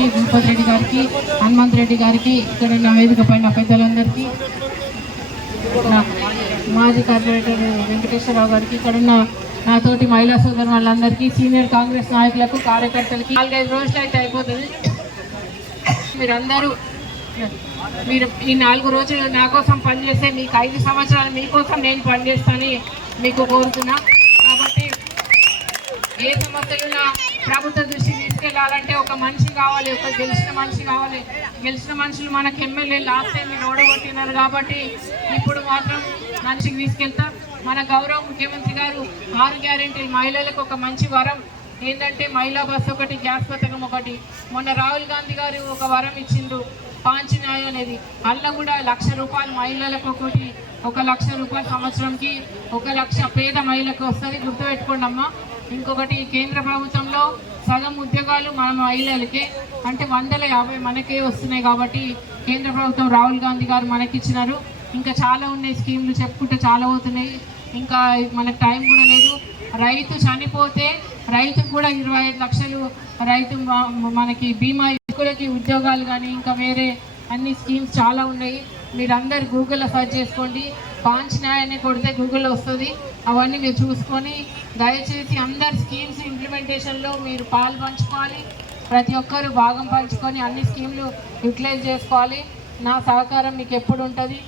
గారికి భూపతి రెడ్డి గారికి హనుమంత్ రెడ్డి గారికి ఇక్కడ ఉన్న వేదిక పైన పెద్దలందరికీ మాజీ కార్పొరేటర్ వెంకటేశ్వరరావు గారికి ఇక్కడ ఉన్న నాతోటి మహిళా సోదరు వాళ్ళందరికీ సీనియర్ కాంగ్రెస్ నాయకులకు కార్యకర్తలకి నాలుగైదు రోజులు అయితే అయిపోతుంది. మీరందరూ మీరు ఈ నాలుగు రోజులు నా కోసం పనిచేస్తే మీకు ఐదు సంవత్సరాలు మీకోసం నేను పనిచేస్తానని మీకు కోరుతున్నా. కాబట్టి ఏ సమస్యలున్నా ప్రభుత్వ దృష్టికి తీసుకెళ్ళాలంటే ఒక మనిషి కావాలి ఒక గెలిచిన మనిషి కావాలి. గెలిచిన మనుషులు మనకి ఎమ్మెల్యే లాస్ట్ టైం మీరు ఓడగొట్టినారు కాబట్టి ఇప్పుడు మాత్రం మనిషికి తీసుకెళ్తా. మన గౌరవ ముఖ్యమంత్రి గారు ఆరు గ్యారెంటీ మహిళలకు ఒక మంచి వరం. ఏంటంటే మహిళా బస్ ఒకటి గ్యాస్ పథకం ఒకటి. మొన్న రాహుల్ గాంధీ గారు ఒక వరం ఇచ్చిండ్రు పాంచి న్యాయం అనేది. అల్ల కూడా లక్ష రూపాయలు మహిళలకు ఒకటి ఒక లక్ష రూపాయల సంవత్సరంకి ఒక లక్ష పేద మహిళకు వస్తుంది. గుర్తుపెట్టుకోండి అమ్మా ఇంకొకటి కేంద్ర ప్రభుత్వంలో సగం ఉద్యోగాలు మన మహిళలకే అంటే వందల యాభై మనకే వస్తున్నాయి కాబట్టి కేంద్ర ప్రభుత్వం రాహుల్ గాంధీ గారు మనకిచ్చినారు. ఇంకా చాలా ఉన్నాయి స్కీమ్లు చెప్పుకుంటే చాలా అవుతున్నాయి ఇంకా మనకు టైం కూడా లేదు. రైతు చనిపోతే రైతుకు కూడా ఇరవై ఐదు లక్షలు రైతు మనకి బీమా యువకులకి ఉద్యోగాలు కానీ ఇంకా వేరే అన్ని స్కీమ్స్ చాలా ఉన్నాయి. మీరందరు గూగుల్లో సెర్చ్ చేసుకోండి. పాంచ్ అని కొడితే గూగుల్లో వస్తుంది. అవన్నీ మీరు చూసుకొని దయచేసి అందరు స్కీమ్స్ ఇంప్లిమెంటేషన్లో మీరు పాలు పంచుకోవాలి. ప్రతి ఒక్కరు భాగం పంచుకొని అన్ని స్కీమ్లు యూటిలైజ్ చేసుకోవాలి. నా సహకారం మీకు ఎప్పుడు ఉంటుంది?